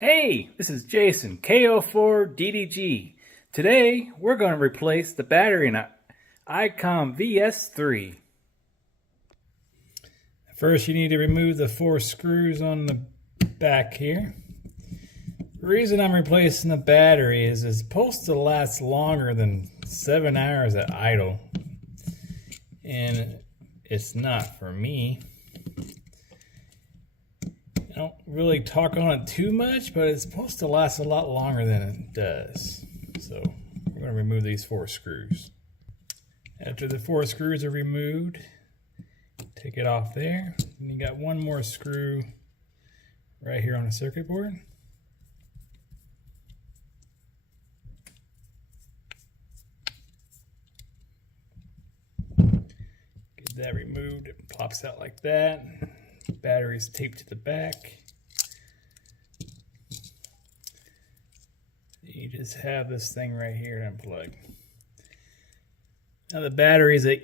Hey, this is Jason, KO4DDG. Today, we're going to replace the battery in an Icom VS3. First, you need to remove the 4 screws on the back here. The reason I'm replacing the battery is it's supposed to last longer than 7 hours at idle. And it's not for me. I don't really talk on it too much, but it's supposed to last a lot longer than it does. So we're going to remove these 4 screws. After the 4 screws are removed, take it off there. And you got one more screw right here on the circuit board. Get that removed. It pops out like that. Battery's taped to the back. You just have this thing right here to unplug. Now the battery is a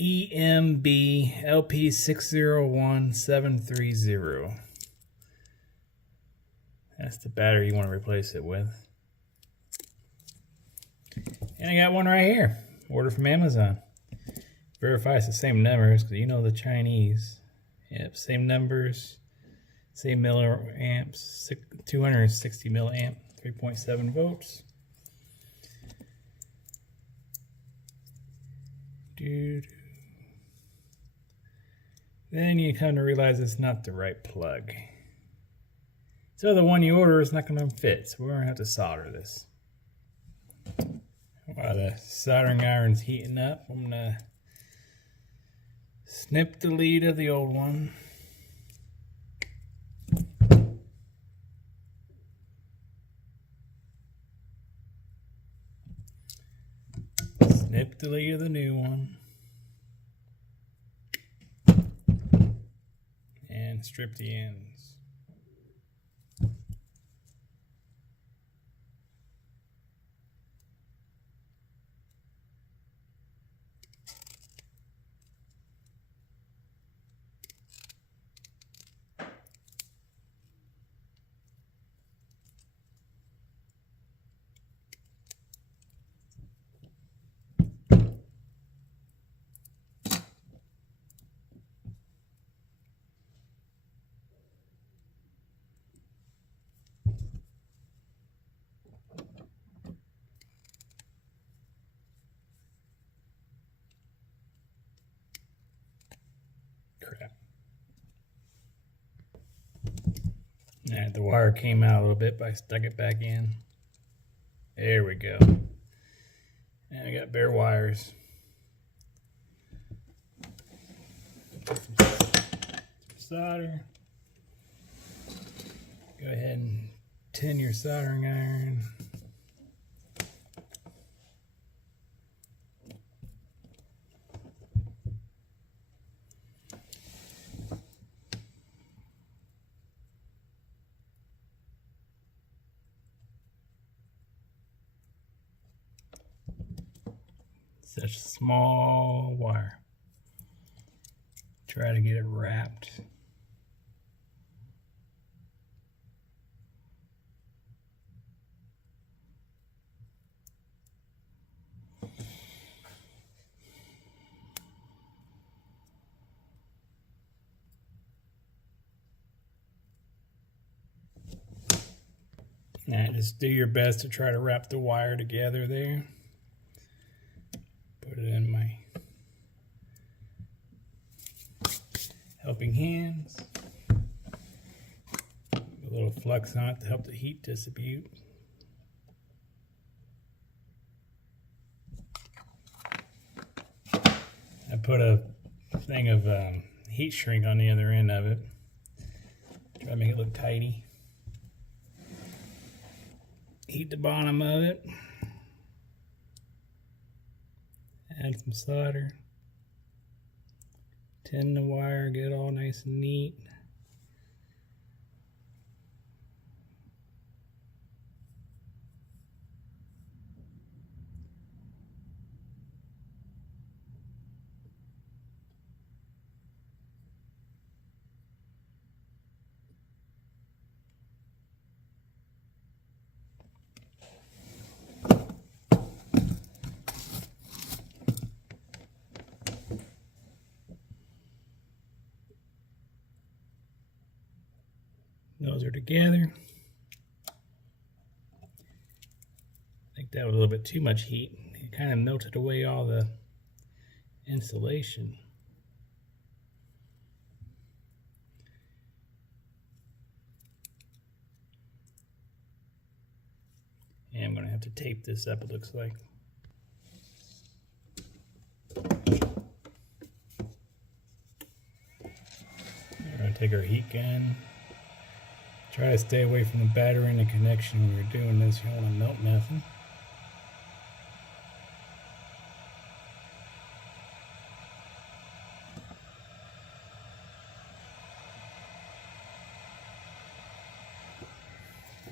EEMB LP601730. That's the battery you want to replace it with. And I got one right here. Order from Amazon. Verify it's the same numbers because you know the Chinese. Yep, same numbers, same milliamps, 260 milliamp, 3.7 volts. Then you come to realize it's not the right plug. So the one you order is not going to fit, so we're going to have to solder this. While the soldering iron's heating up, I'm going to snip the lead of the old one. Snip the lead of the new one. And strip the ends. Crap. Alright, the wire came out a little bit, but I stuck it back in. There we go. And I got bare wires. Solder. Go ahead and tin your soldering iron. Such a small wire. Try to get it wrapped. Now just do your best to try to wrap the wire together there. Put it in my helping hands. A little flux on it to help the heat dissipate. I put a thing of heat shrink on the other end of it. Try to make it look tidy. Heat the bottom of it. Add some solder. Tin the wire, get it all nice and neat. Those are together. I think that was a little bit too much heat. It kind of melted away all the insulation. And I'm going to have to tape this up, it looks like. We're going to take our heat gun. Try to stay away from the battery and the connection when you're doing this. You don't want to melt nothing.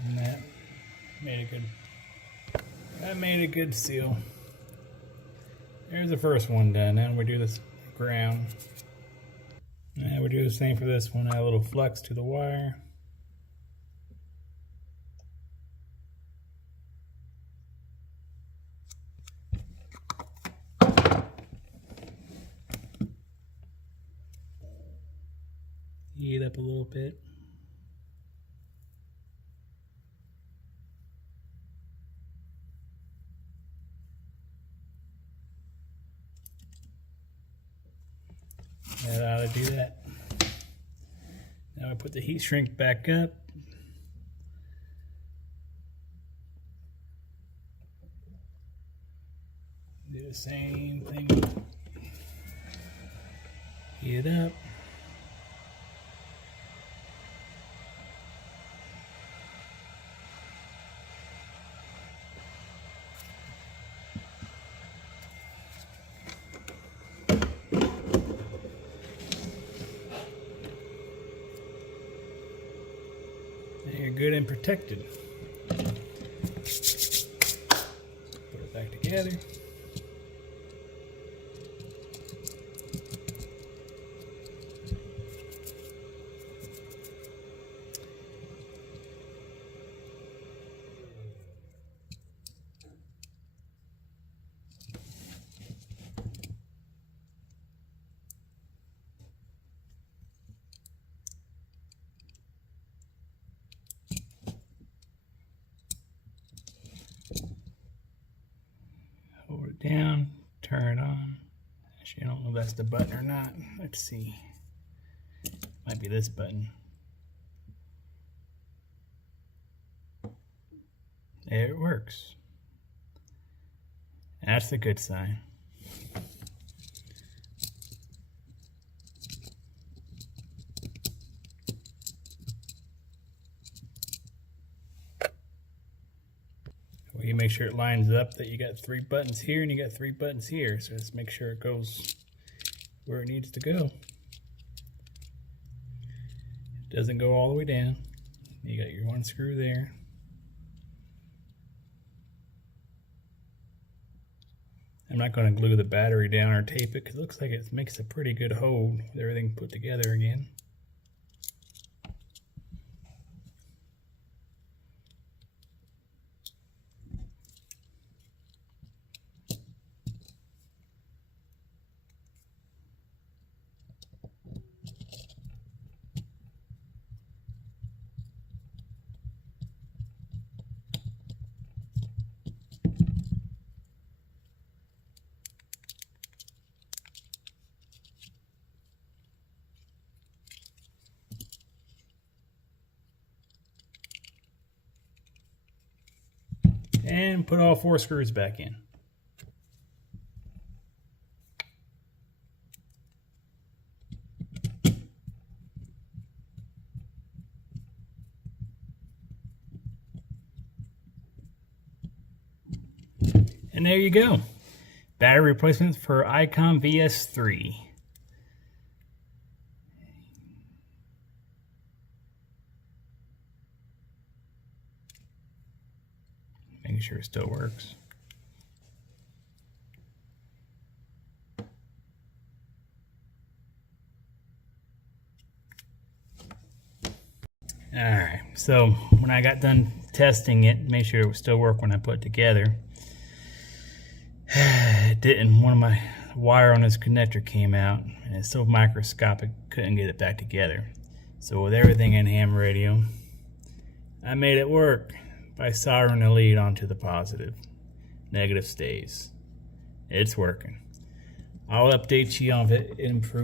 And that made a good seal. There's the first one done. Now we do this ground. Now we do the same for this one. Add a little flux to the wire. Heat it up a little bit. That ought to do that. Now I put the heat shrink back up. Do the same thing. Heat it up. You're good and protected. Put it back together. Hold it down, turn it on. Actually, I don't know if that's the button or not. Let's see. Might be this button. There it works. That's the good sign. Well, you make sure it lines up that you got 3 buttons here and you got 3 buttons here. So just make sure it goes where it needs to go. It doesn't go all the way down. You got your 1 screw there. I'm not going to glue the battery down or tape it because it looks like it makes a pretty good hold with everything put together again. And put all 4 screws back in. And there you go. Battery replacements for Icom VS3. Making sure it still works. Alright, so when I got done testing it, made sure it would still work when I put it together. It didn't. One of my wire on this connector came out and it's so microscopic, couldn't get it back together. So with everything in ham radio, I made it work by soldering the lead onto the positive. Negative stays. It's working. I'll update you on if it improves.